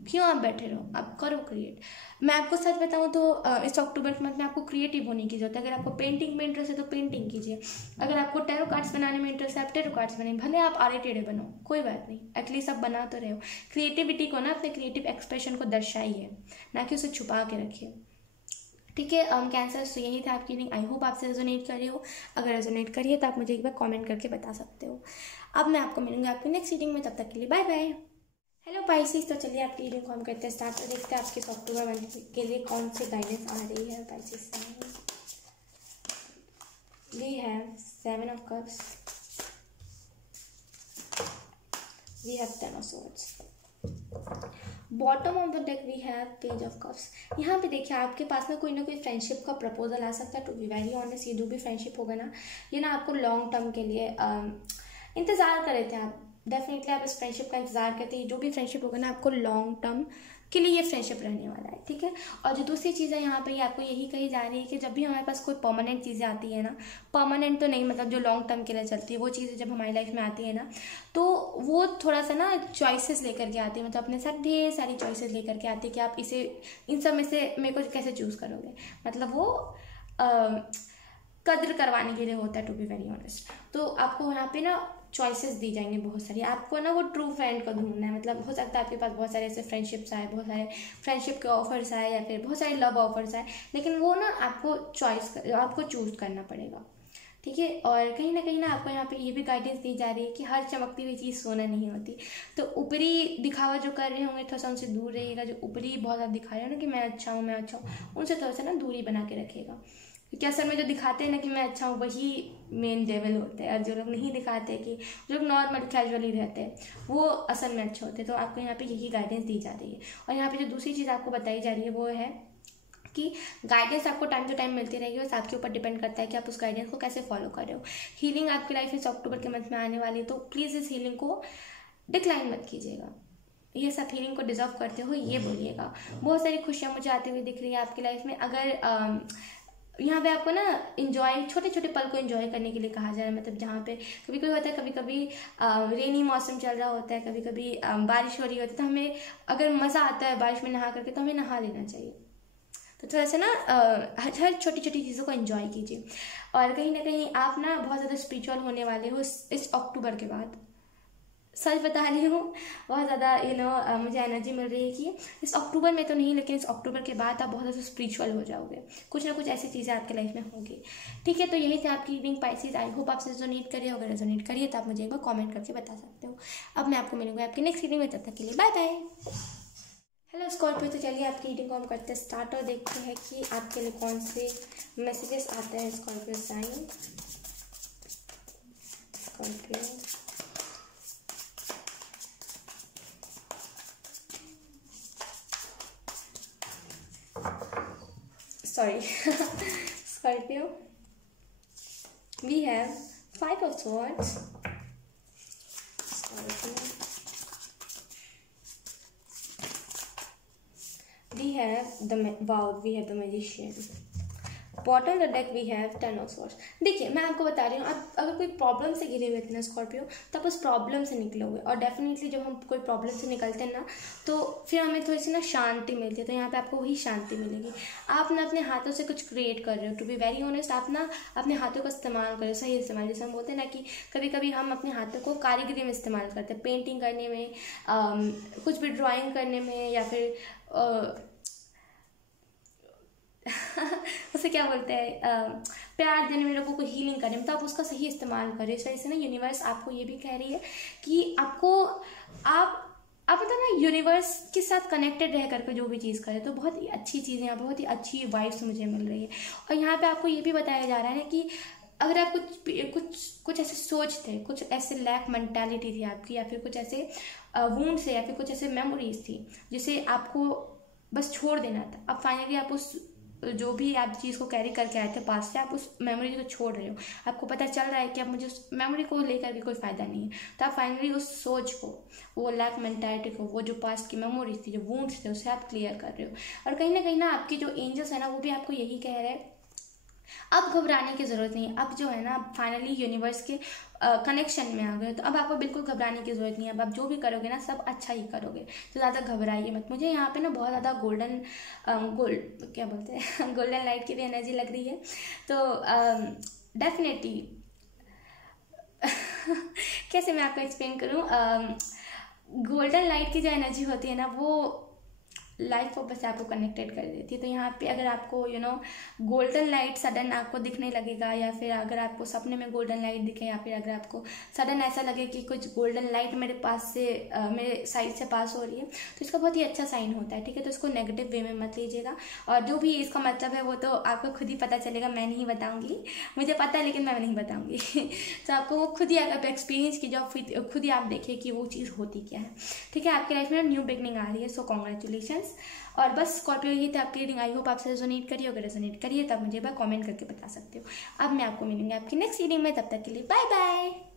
क्यों आप बैठे रहो, आप करो क्रिएट। मैं आपको सच बताऊँ तो इस अक्टूबर के मंथ में आपको क्रिएटिव होने की जरूरत है। अगर आपको पेंटिंग में इंटरेस्ट है तो पेंटिंग कीजिए, अगर आपको टैरो कार्ड्स बनाने में इंटरेस्ट है आप टैरो कार्ड्स बनाइए, भले आप आड़े टेढ़े बनो, कोई बात नहीं, एटलीस्ट आप बना तो रहे हो। क्रिएटिविटी को ना, अपने क्रिएटिव एक्सप्रेशन को दर्शाइए, ना कि उसे छुपा के रखिए, ठीक है। कैंसर, तो यही था आपकी रीडिंग। आई होप आपसे रेजोनेट कर रही हो। अगर रेजोनेट करिए तो आप मुझे एक बार कमेंट करके बता सकते हो। अब मैं आपको मिलूंगी आपकी नेक्स्ट रीडिंग में, तब तक के लिए बाय बाय। हेलो पाइसेस, तो चलिए आपकी रीडिंग को हम करते हैं स्टार्ट। तो देखते हैं आपके अक्टूबर मंथ के लिए कौन सी गाइडेंस आ रही है Pisces. We have 7 of Cups, we have 10 of Swords, bottom of the deck we have page of cups. यहाँ पे देखिए आपके पास में कोई ना कोई फ्रेंडशिप का प्रपोजल आ सकता है। टू बी वेरी ऑनेस्ट, ये जो भी फ्रेंडशिप होगा ना, ये ना आपको लॉन्ग टर्म के लिए इंतज़ार कर रहे थे आप, डेफिनेटली आप इस फ्रेंडशिप का इंतजार करते हैं। जो भी फ्रेंडशिप होगा ना, आपको लॉन्ग टर्म के लिए ये फ्रेंडशिप रहने वाला है, ठीक है। और जो दूसरी चीज़ है यहाँ पे, ये आपको यही कही जा रही है कि जब भी हमारे पास कोई परमानेंट चीज़ें आती है ना, परमानेंट तो नहीं, मतलब जो लॉन्ग टर्म के लिए चलती है, वो चीज़ें जब हमारी लाइफ में आती है ना, तो वो थोड़ा सा ना चॉइसेस लेकर के आती है, मतलब अपने साथ ढेर सारी चॉइसेस लेकर के आती है कि आप इसे, इन सब में से मेरे को कैसे चूज़ करोगे, मतलब वो कद्र करवाने के लिए होता है, टू बी वेरी ऑनेस्ट। तो आपको यहाँ पे ना चॉइसेस दी जाएंगी बहुत सारी, आपको ना वो ट्रू फ्रेंड को ढूंढना है। मतलब हो सकता है आपके पास बहुत सारे ऐसे फ्रेंडशिप्स आए, बहुत सारे फ्रेंडशिप के ऑफर्स आए, या फिर बहुत सारे लव ऑफर्स आए, लेकिन वो ना आपको आपको चूज करना पड़ेगा, ठीक है। और कहीं ना आपको यहाँ पे ये भी गाइडेंस दी जा रही है कि हर चमकती हुई चीज़ सोना नहीं होती। तो ऊपरी दिखावा जो कर रहे होंगे, थोड़ा सा उनसे दूर रहिएगा। जो ऊपरी बहुत ज़्यादा दिखा रहे हो ना कि मैं अच्छा हूँ, उनसे थोड़ा सा ना दूरी बना के रखिएगा, क्योंकि असल में जो दिखाते हैं ना कि मैं अच्छा हूँ वही मेन डेविल होते हैं, और जो लोग नहीं दिखाते कि जो लोग नॉर्मल कैजुअली रहते हैं वो असल में अच्छे होते हैं। तो आपको यहाँ पे यही गाइडेंस दी जा रही है। और यहाँ पे जो दूसरी चीज़ आपको बताई जा रही है वो है कि गाइडेंस आपको टाइम टू टाइम मिलती रहेगी, बस आपके ऊपर डिपेंड करता है कि आप उस गाइडेंस को कैसे फॉलो कर रहे हो। हीलिंग आपकी लाइफ इस अक्टूबर के मंथ में आने वाली है, तो प्लीज़ इस हीलिंग को डिक्लाइन मत कीजिएगा। ये सब हीलिंग को डिजर्व करते हो ये बोलिएगा। बहुत सारी खुशियाँ मुझे आती हुई दिख रही है आपकी लाइफ में। अगर यहाँ पे आपको ना इंजॉय, छोटे छोटे पल को इंजॉय करने के लिए कहा जा रहा है। मतलब जहाँ पे कभी कभी होता है, कभी कभी रेनी मौसम चल रहा होता है, कभी कभी बारिश हो रही होती है, तो हमें अगर मज़ा आता है बारिश में नहा करके तो हमें नहा लेना चाहिए। तो थोड़ा सा ना हर छोटी छोटी चीज़ों को एंजॉय कीजिए। और कहीं ना कहीं आप ना बहुत ज़्यादा स्पिरिचुअल होने वाले हो इस अक्टूबर के बाद। सच बता रही हूँ, बहुत ज़्यादा मुझे एनर्जी मिल रही है कि इस अक्टूबर में तो नहीं, लेकिन इस अक्टूबर के बाद आप बहुत ज़्यादा स्पिरिचुअल हो जाओगे। कुछ ना कुछ ऐसी चीज़ें आपके लाइफ में होंगी। ठीक है, तो यही थी आपकी रीडिंग पाइसेस। आई होप आपसे रेजोनेट करिए। अगर रेजोनेट करिए तो आप मुझे एक बार कॉमेंट करके बता सकते हो। अब मैं आपको मिलूंगी आपकी नेक्स्ट रीडिंग में, तब तक के लिए बाय बाय। हेलो स्कॉर्पियो, तो चलिए आपकी रीडिंग को हम करते हैं स्टार्ट और देखते हैं कि आपके लिए कौन से मैसेजेस आते हैं Scorpio sign. Scorpio Scorpio, we have 5 of Swords. Scorpio. We have we have the Magician. Bottom of the deck we have 10 of swords. देखिए मैं आपको बता रही हूँ, आप अगर कोई प्रॉब्लम से घिरे हुए थे ना स्कॉर्पियो, तब उस प्रॉब्लम से निकलोगे। और डेफिनेटली जब हम कोई प्रॉब्लम से निकलते हैं ना, तो फिर हमें थोड़ी सी ना शांति मिलती है। तो यहाँ पे आपको वही शांति मिलेगी। आप ना अपने हाथों से कुछ क्रिएट कर रहे हो। टू बी वेरी ऑनेस्ट, आप ना अपने हाथों का इस्तेमाल करो, सही इस्तेमाल। जैसे हम बोलते हैं ना कि कभी कभी हम अपने हाथों को कारीगरी में इस्तेमाल करते हैं, पेंटिंग करने में, कुछ भी ड्राइंग करने में, या फिर उसे क्या बोलते हैं, प्यार देने में, लोगों को हीलिंग करने में। तो आप उसका सही इस्तेमाल करें। इस वजह से ना यूनिवर्स आपको ये भी कह रही है कि आपको आप मतलब ना यूनिवर्स के साथ कनेक्टेड रह करके जो भी चीज़ करें, तो बहुत ही अच्छी चीज़ें, बहुत ही अच्छी वाइब्स मुझे मिल रही है। और यहाँ पे आपको ये भी बताया जा रहा है ना कि अगर आप कुछ ऐसे सोच थे, कुछ ऐसे लैक मेंटालिटी थी आपकी, या फिर कुछ ऐसे वूंड से, या फिर कुछ ऐसे मेमोरीज थी जिसे आपको बस छोड़ देना था। अब फाइनली आप उस जो भी आप चीज़ को कैरी करके आए थे पास से, आप उस मेमोरी को छोड़ रहे हो। आपको पता चल रहा है कि अब मुझे उस मेमोरी को लेकर के कोई फ़ायदा नहीं है। तो आप फाइनली उस सोच को, वो लैक मेंटालिटी को, वो जो पास्ट की मेमोरीज थी, जो वूंड्स थे, उसे आप क्लियर कर रहे हो। और कहीं ना आपके जो एंजल्स है ना, वो भी आपको यही कह रहे हैं, अब घबराने की ज़रूरत नहीं है। अब जो है ना, आप फाइनली यूनिवर्स के कनेक्शन में आ गए, तो अब आपको बिल्कुल घबराने की ज़रूरत नहीं है। अब आप जो भी करोगे ना, सब अच्छा ही करोगे। तो ज़्यादा घबराइए मत। मुझे यहाँ पे ना बहुत ज़्यादा क्या बोलते हैं गोल्डन लाइट की भी एनर्जी लग रही है। तो डेफिनेटली कैसे मैं आपको एक्सप्लेन करूँ, गोल्डन लाइट की जो एनर्जी होती है ना, वो लाइफ फोकस से आपको कनेक्टेड कर देती है। तो यहाँ पे अगर आपको गोल्डन लाइट सडन आपको दिखने लगेगा, या फिर अगर आपको सपने में गोल्डन लाइट दिखे, या फिर अगर आपको सडन ऐसा लगे कि कुछ गोल्डन लाइट मेरे पास से मेरे साइड से पास हो रही है, तो इसका बहुत ही अच्छा साइन होता है। ठीक है, तो इसको नेगेटिव वे में मत लीजिएगा। और जो भी इसका मतलब है वो तो आपको खुद ही पता चलेगा, मैं नहीं बताऊँगी। मुझे पता है लेकिन मैं नहीं बताऊँगी। तो आपको वो खुद ही आप एक्सपीरियंस कीजिए, खुद ही आप देखिए कि वो चीज़ होती क्या है। ठीक है, आपकी लाइफ में न्यू बिगनिंग आ रही है। So congratulation. और बस स्कॉर्पियो, ये थी आपकी रीडिंग। आई होप आपसे रेजोनेट करिए। अगर रेजोनेट करिए तब मुझे कमेंट करके बता सकते हो। अब मैं आपको मिलूंगी आपकी नेक्स्ट रीडिंग में, तब तक के लिए बाय बाय।